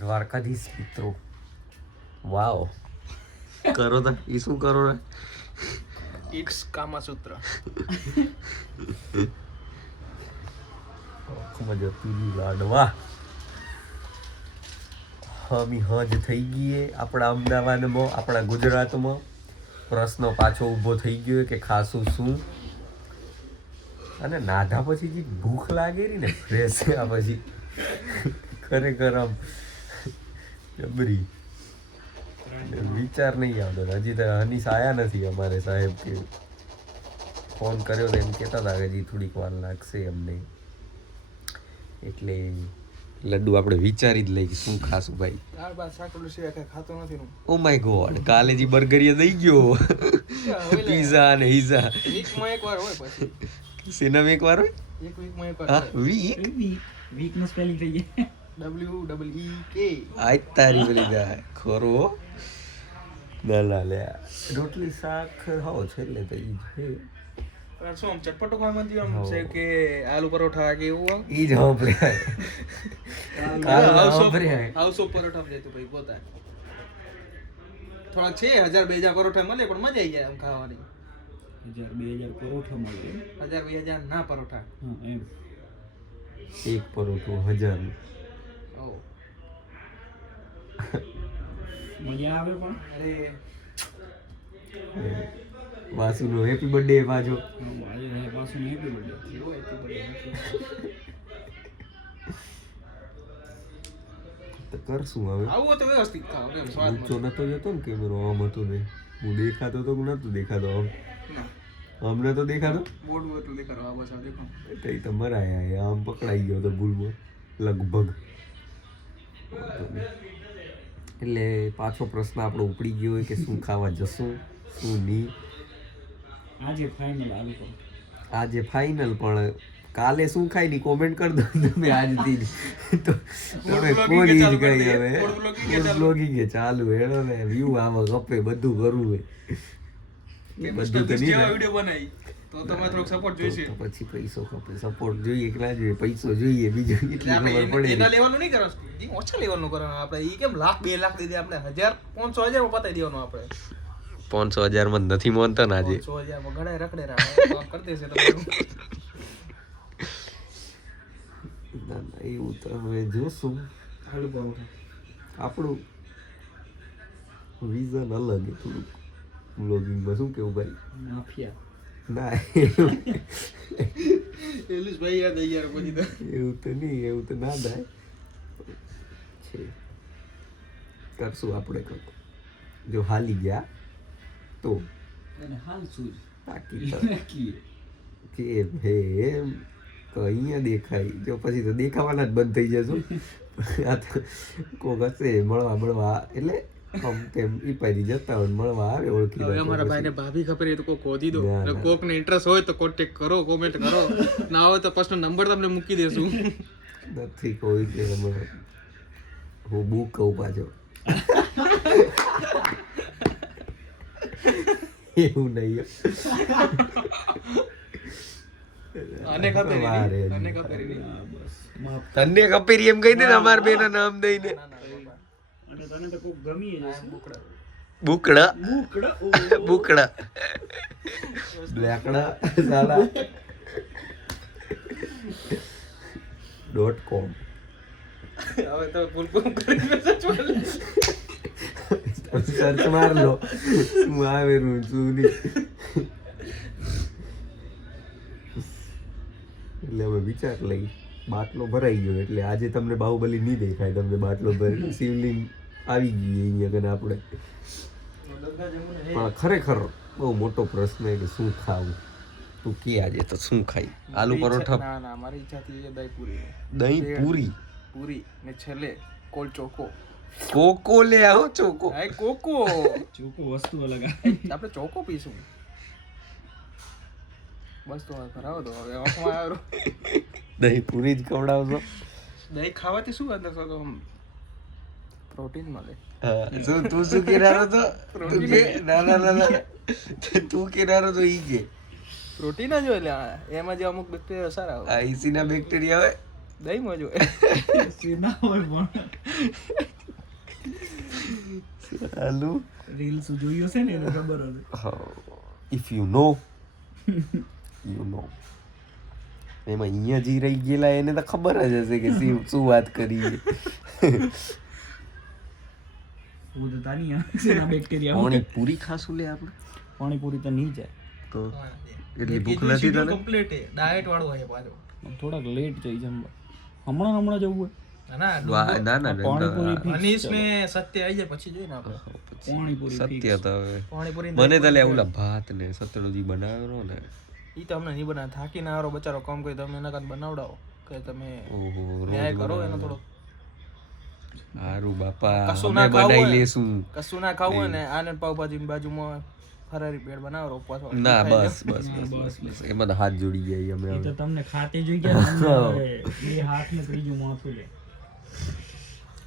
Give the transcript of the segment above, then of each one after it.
દ્વારકાધીશ મિત્રો. વાવ કરો તો એ શું કરો રે? ઇટ્સ કામાસૂત્ર. મજા પીલી લાડવા હમી હજ થઈ ગઈ આપણા અમદાવાદમાં, આપણા ગુજરાતમાં. પ્રશ્ન પાછો ઊભો થઈ ગયો કે ખાસું શું, અને નાધા પછી જે ભૂખ લાગે રહી ને ફ્રેશ આ પછી ખરેખર આમ જબરી વિચાર નહીં આવતો. હજી તો હનીસ આયા નથી અમારે સાહેબ, કે ફોન કર્યો તો એમ કહેતા હતા કે હજી થોડીક વાર લાગશે એમને. એટલે લડ્ડુ આપણે વિચારી જ લઈ શું ખાશું ભાઈ. દાળ ભાત શાક રોટલી સિવાય કઈ ખાતો નથી હું. ઓ માય ગોડ, કાલે જે બર્ગરિયા દઈ ગયો પીઝા અને હિઝા. વીકમાં એકવાર હોય પછી. સિનેમા એકવાર હોય? એક વીકમાં એકવાર. હા વીક વીકનો સ્પેલિંગ થઈ જાય WEEK. આજ તારી પેલી જાય ખરો ના ના લે રોટલી શાક હો છે એટલે તો ઈ છે. પણ શું આમ ચટપટો ખાવા માંડી આમ છે કે આલુ પરોઠા કે એવું ઈ જ હોપરે હાઉસ ઓફ પરોઠા જાય તો ભાઈ પોતા થોડા છે 1000-2000 પરોઠા મળે પણ મજા આવી જાય આમ ખાવાની. 1000-2000 પરોઠા મળે 1000-2000 ના પરોઠા. હા એમ એક પરોઠો 1000. ઓ મજા આવે પણ અરે વાસુનો હેપી બર્થડે પાછો. આજે પાછું હેપી બર્થડે. કેવો હતું બર્થડે. તો કરશું હવે. આવું તો વ્યવસ્થિત ખાઓ કેમ સ્વાદ ઊંચો નતો જતો ને કેમેરો આમ હતો ને, હું દેખાતો તો કે નતો દેખાતો આમ ના અમને તો દેખાતો બોડું એટલું દેખાડો આ બસ આ દેખો. કઈ તો મરાયા આમ પકડાઈ ગયો તો ભૂલમાં લગભગ. વાંધો નહીં. એટલે પાછો પ્રશ્ન આપણો ઉપડી ગયો હોય કે શું ખાવા જશું શું નહીં. આજે ફાઇનલ આલુ પર આજે ફાઇનલ, પણ કાલે શું ખાઈ ની કોમેન્ટ કરી દો તમે આજથી જ. તો તમે કોની જ ગઈ હવે બ્લોગિંગ કે ચાલુ હેડો ને વ્યૂ આમાં ગપે બધું કરવું હોય. બધું તો નહીં વિડિયો બનાવી તો તમે થોડોક સપોર્ટ જોઈશે. તો પછી પૈસો ખપે, સપોર્ટ જોઈએ કે ના જોઈએ, પૈસો જોઈએ બીજું એટલી ખબર પડે. એના લેવલનું નહીં કરવાનું, ઓછા લેવલનું કરવાનું. આપણે ઈ કેમ લાખ 2 લાખ દઈ દે, આપણે 1000-500 માં પતાવી દેવાનું. આપણે 500,000 માં નથી મોનતા ને આજે 500,000 માં ઘણા રખડે રાખે કરી દેશે તમે. ના ના એવું તો હવે જોશું. આલુ પરોઠા આપણું વિઝન અલગ છે થોડુંક બ્લોગિંગમાં. શું કેવું ભાઈ? માફિયા ના એલુસ ભાઈ યાદ આવી યાર પછી તો. એવું તો નહીં, એવું તો ના થાય છે. કરશું આપણે કંઈક જો હાલી ગયા તો. અને હાલ શું બાકી તો નક્કી કે હે એમ અહીંયા દેખાય જો પછી તો દેખાવાના જ બંધ થઈ જશો. આ તો કોક હશે મળવા એટલે આમ તેમ ઈ પાડી જતા હોય મળવા આવે ઓળખી હવે અમારા ભાઈને ભાભી ખબર એ તો કોક ગોતી દો. કોક ને ઇન્ટરેસ્ટ હોય તો કોન્ટેક્ટ કરો, કોમેન્ટ કરો. ના હોય તો પર્સનલ નંબર તમને મૂકી દેશું. નથી કોઈ કે હમણાં હું બુક કહું પાછો એવું નહીં. આને ખબર તને કપેરી એમ કહી દે ને અમાર બેના નામ દઈને. અને તને તો કોક ગમી જશે બુકડા બુકડા બુકડા બ્લેકડા સાલા .com. હવે તો ફૂલકોમ કરી સર્ચ માર લો હું આવેલું છું નહીં. એટલે હવે વિચાર લઈ બાટલો ભરાઈ ગયો એટલે આજે તમને બાહુબલી નહીં દેખાય. તમને બાટલો ભરી શિવલિંગ આવી ગઈ અહીંયા કને આપણે. પણ ખરેખર બહુ મોટો પ્રશ્ન છે કે શું ખાવું. તું કે આજે તો શું ખાઈ? આલુ પરોઠા? ના ના મારી ઈચ્છા થી દહીં પૂરી. દહીં પૂરી પૂરી ને છેલ્લે કોલ ચોકો. કોકો લે આવો ચોકો. આ કોકો ચોકો વસ્તુ અલગ આપણે ચોકો પીશું. બસ તો કરાવો તો હવે આંખમાં આવ્યો. દહીં પૂરી જ ખવડાવશો? દહીં ખાવાથી શું અંદર પ્રોટીન મળે. શું તું શું કેનારો તો? તું કે ના ના ના ના તું કેનારો તો ઈ કે પ્રોટીન જ હોય એટલે એમાં જે અમુક બેક્ટેરિયા સારા આવે. આઈસી ના બેક્ટેરિયા હોય દહીં માં જોઈએ સીના હોય પણ હાલું રીલ્સ જોયો છે ને એને ખબર હશે. If you know you know એમાં અહીંયા જી રહી ગયેલા એને તો ખબર જ હશે કે શું વાત કરી. ઉદતાની સેના બેક્ટેરિયા પાણી પૂરી ખાશું લે આપણે પાણીપુરી તો નહીં જાય. તો એટલી ભૂખ નથી તને? કમ્પ્લીટ ડાયટ વાળું હોય પાછું. થોડાક લેટ જઈ જમવા. હમણાં જવું હોય ના પાણીપુરી fix અનીસ ચલો. ને સત્ય આવી જાય પછી જોઈએ ને આપણે પાણીપુરી fix. સત્ય તો હવે પાણીપુરી મને તો લે ઓલા ભાત ને સતળુજી બનાવેલો ને ઈ તો અમને નહીં બનાવે થાકી ના હારો બચારો કામ કરી તમે એના કાંઈ બનાવડાવો કે તમે ઓહો ન્યાય રોજ કરો એનો થોડો હારું બાપા કશું અમે ના ખાવું બનાવી હોય. લેશું. કશું ના ખાવું હોય ને આને પાવભાજી બાજુમાં ફરારી પેટ બનાવો ઉપવાસ વાળું. ના ખાઈ બસ બસ બસ બસ એમાં તો હાથ જોડી જાય અમે એ હવે. તો તમને ખાતે જોઈ ગયા તમને બે હાથ ને ત્રીજું માથું લે.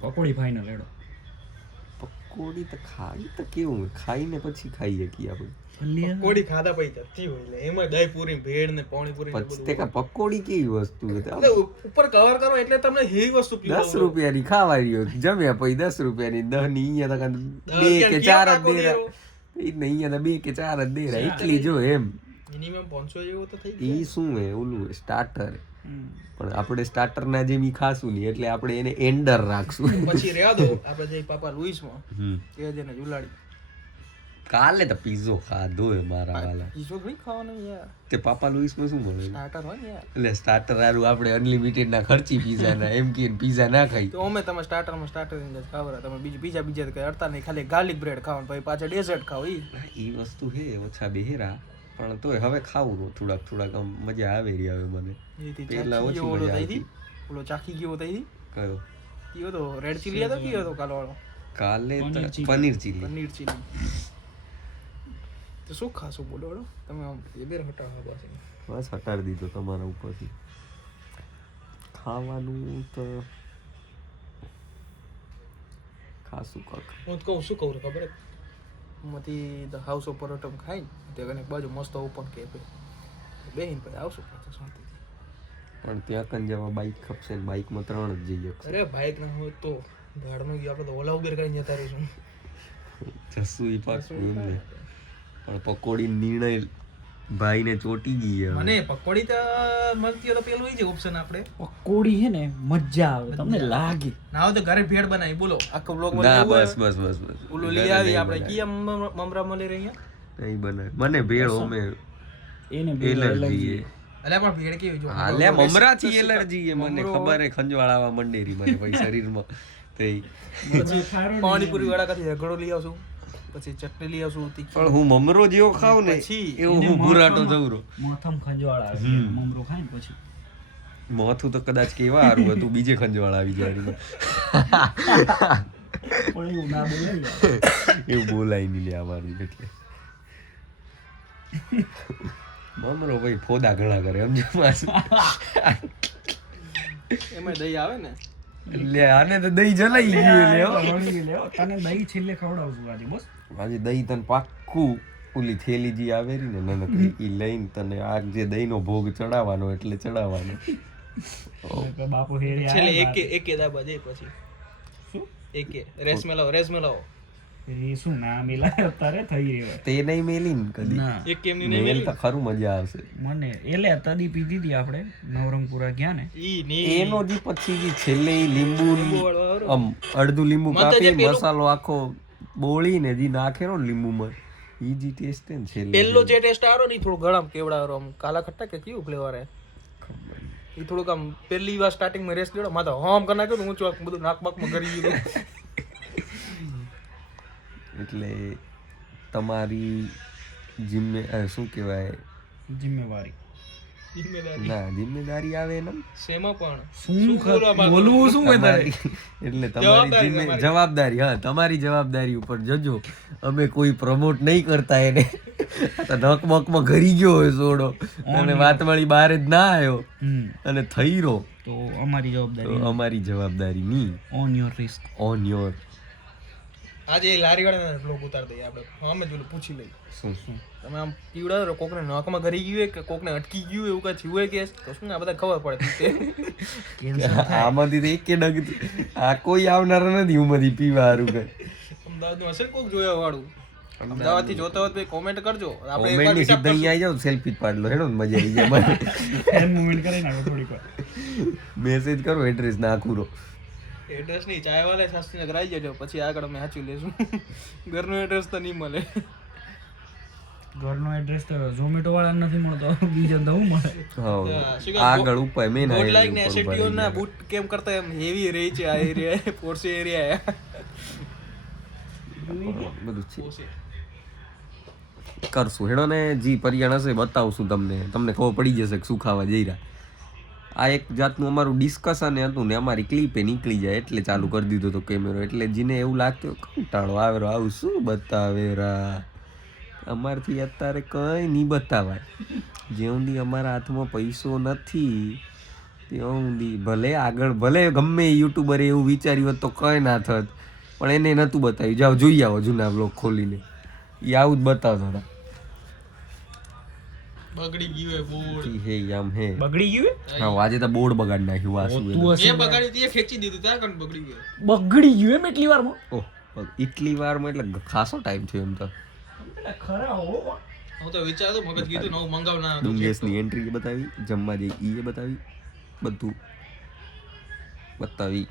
પકોડી ફાઈનલ એડો. પકોડી તો ખાઈ તો કેવું ખાઈને પછી ખાઈએ કી આપણે ભલ્યા કોડી ખાધા પછી જતી હોય એટલે એમાં દહીં પૂરી ભેળ ને પાણીપુરી ને પછી બધું તે કા પકોડી કેવી વસ્તુ છે એટલે ઉપર કવર કરો એટલે તમને હેવી વસ્તુ પીવડાવું. 10 રૂપિયાની ખાવાની હોય જમ્યા પછી 10 રૂપિયાની 10 ની અહીંયા તો બે કે ક્યાં 4 જ નાખો દેરા દેરો? એ નહીં અહીંયા તો 2 કે 4 જ દેરા એટલી જો એમ. મિનિમમ 500 જેવો તો થઈ એ શું હે ઓલું સ્ટાર્ટર હમ. પણ આપણે સ્ટાર્ટર ના જેમ ઈ ખાશું નહીં એટલે આપણે એને એન્ડર રાખશું. જાય. પછી રહ્યા દો આપણે જઈ પાપા લુઈસમાં એ જેને જુલાડી કાલે તો પીઝો ખાધો હે મારા વાલા. પીઝો નહીં ખાવાનો યાર તે પાપા લુઈસમાં શું મળે સ્ટાર્ટર હોય ને યાર. એટલે સ્ટાર્ટર હારું આપણે અનલિમિટેડ ના ખર્ચી પીઝા ના એમ કે પીઝા ના ખાઈ. તો અમે તમે સ્ટાર્ટરમાં સ્ટાર્ટર ની ખાવરા તમે બીજા કઈ અડતા નહીં ખાલી ગાર્લિક બ્રેડ ખાવાનું પછી પાછા ડેઝર્ટ ખાવ ઈ એ વસ્તુ હે ઓછા બેહેરા પણ તોય હવે ખાવું થોડાક આમ મજા આવે રહી હવે મને. એથી પેલા ચાખી ઓછી ગયો ઓલો મજા થઈ આવતી. ઓલો ચાખી ગયો થઈ કયો કયો તો રેડ ચીલી હતો કયો હતો કાલો વાળો કાલે તો paneer chilli. Paneer chilli. Paneer chilli તો શું ખાશું બોલો બોલો તમે આમ એ બેર હટાવો બસ બસ હટાડી દીધો તમારા ઉપરથી. ખાવાનું તો ખાશું કાક. હું તો કહું શું કહું ખબર માંથી ધ હાઉસ ઓફ પરોટમ ખાઈ તે કને બાજુ મસ્ત ઓપન કે બેહીન પછી આવશું પાછા શાંતિથી. પણ ત્યાં કન જવા બાઈક ખપશે ને બાઈકમાં 3 જ જઈએ અરે બાઈક ના હોય તો ભાડનું ગયું આપણે તો ઓલા ઉબેર કરીને જતા રહીશું જસુ ઈ પાછું એમ ને. પણ પકોડી નિર્ણય ભાઈને ચોટી ગઈ હવે. મને પકોડી તો મળતી હોય તો પેલું ઈ જ ઓપ્શન આપણે પકોડી હે ને મજા આવે તમને લાગે. ના હોય તો ઘરે ભેળ બનાવી બોલો આખો બ્લોગ ના બસ બસ બસ બસ ઓલું લઈ આવી આપણે કીયા મમરા મળી રહ્યા નહીં બને મને ભેળ ઓમે એને એલર્જી હે. અલ્યા પણ ભેળ કેવી જો હા લે મમરાથી એલર્જી હે મને ખબર હે ખંજવાળાવા મંડેરી મને પછી શરીરમાં તે પાણીપુરી વાળા કાથી રગડો લઈ આવશું પછી ચટણી લઈ આવશું તીખી પણ હું મમરો જેવો ખાવ ને પછી એવો હું ભૂરાટો જવરો. માથામાં ખંજવાળ આવે મમરો ખાય ને પછી મોથું તો કદાચ કેવા હારું હતું બીજે ખંજવાળ આવી જાય એમાં. પણ એવું ના બોલે ને. એવું બોલાય નહીં લે અમારું એટલે મમરો ભાઈ ફોદા ઘણા કરે સમજો માસી. એમાં દહીં આવે ને લે આને તો દહીં જલાઈ ગયું લે હો. વળી લ્યો. તને દહીં છેલ્લે ખવડાવશું આજે બસ. આજે દહીં તને પાક્કું ઓલી થેલી જે આવેરી ને નાનકડી ઈ લઈને તને આ જે દહીંનો ભોગ ચડાવવાનો એટલે ચડાવવાનો. એટલે બાપુ હેરે છેલ્લે આવ્યા એકે દાબા દે પછી શું? એકે રેસ મેલાવો એ શું ના મિલાય અત્યારે થઈ રહ્યો તે નહીં મેલી ને કદી ના એક એમની નહીં મેલ તો ખરું મજા આવશે. મને એટલે તદી પીધી હતી આપણે નવરંગપુરા ગયા ને ઈ ની એનો જે પછી જે છેલ્લે ઈ લીંબુ વાળો આમ અડધું લીંબુ મને તો જે કાપી પેલું- મસાલો આખો બોળીને જે નાખેલો ને લીંબુમાં ઈ જે ટેસ્ટ હે ને છેલ્લે પેલો જે ટેસ્ટ આરો ને ઈ થોડું ગળામ કેવડાવો આમ કાલા ખટ્ટા કે કેવું ફ્લેવર હે ઈ થોડુંક આમ પહેલી વાર સ્ટાર્ટિંગ માં રેસ લેડો માથા હોમ કરી નાખ્યું ને ઊંચું આખું બધું નાક બાકમાં કરી ગયું એટલે તમારી શું કહેવાય જિમ્મેવારી જિમ્મેદારી ના જિમ્મેદારી આવે ને શેમાં પણ શું બોલવા માંગો? બોલવું શું હોય તારે એટલે તમારી જવાબદારી હા તમારી જવાબદારી ઉપર જજો અમે કોઈ પ્રમોટ નહીં કરતા એને તો નકમકમાં ઘરી ગયો હોય સોડો અને વાતવાળી બહાર જ ના આવ્યો અને થઈ રહ્યો તો અમારી તો જવાબદારી અમારી જવાબદારી નહીં on your risk on your આજે એ લારી વાળાને બ્લોગ ઉતાર દઈએ આપણે અમે જોલું પૂછી લઈએ શું તમે આમ પીવડાવો કોકને નાકમાં ગરી ગયું હોય કે કોકને અટકી ગયું હોય એવું કાંઈ થયું હોય કે તો શું ને આ બધા ખબર પડે આમાંથી તો એક ડગ આ કોઈ આવનારા નથી ઉંમરથી પીવા હારું કઈ અમદાવાદમાં હશે કોક જોયા વાળું અમદાવાદથી જોતા હોય તો કોમેન્ટ કરજો આપણે એક વાર કોમેન્ટની meetup સીધા અહીંયા આવી જાવ સેલ્ફી પાડ લો હેડો ને મજા આવી જાય મને ફેન મુવમેન્ટ કરી નાખો થોડીક વાર. મેસેજ કરો એડ્રેસ નાખું રહો એડ્રેસ નહીં ચાય વાલે શાસ્ત્રીને કરાવી જજો પછી આગળ અમે સાચું લેશું ઘરનું એડ્રેસ તો નહીં મળે ઘરનો એડ્રેસ તો ઝોમેટો વાળા નથી મળતો બીજો તો હું મળે. હા શું કહે, આગળ ઉપર મેન ગોડ લાઈક ને એસએટીઓ ના બૂટ કેમ કરતા એમ હેવી રહી છે આ એરિયા પોર્સે એરિયા બધું છે કરશું હેડો ને જી પરિયાણ હશે બતાવશું તમને ખબર પડી જશે કે શું ખાવા જઈ રહ્યા. આ એક જાતનું અમારું ડિસ્કશન હતું ને અમારી ક્લિપે નીકળી જાય એટલે ચાલુ કરી દીધો તો કેમેરો એટલે જીને એવું લાગતું કંટાળો આવેરો આવું શું બતાવેરા અમારથી અત્યારે કંઈ નહીં બતાવાય જ્યાં સુધી અમારા હાથમાં પૈસો નથી ત્યાં સુધી ભલે આગળ ભલે ગમે યુટ્યુબરે એવું વિચાર્યું હોત તો કંઈ ના થત પણ એને નહોતું બતાવ્યું જાઓ જોઈ આવો જૂના બ્લોગ ખોલીને એ આવું જ બતાવતા હતા બગડી ગયું હોય બોર્ડ હે આમ હે બગડી ગયું હા આજે તો બોર્ડ બગાડી નાખ્યું આ શું તું હશે એ બગાડી તે ખેંચી દીધું ત્યાં કણ બગડી ગયું બગડી ગયું એમ એટલી વારમાં ઓહ એટલી વારમાં એટલે ખાસો ટાઈમ થયો એમ તો ખરા હો હું તો વિચારતો મગજ કીધું નવું મંગાવના ડુંગેશની એન્ટ્રી બતાવી જમવા જઈ એ બતાવી બધું બતાવી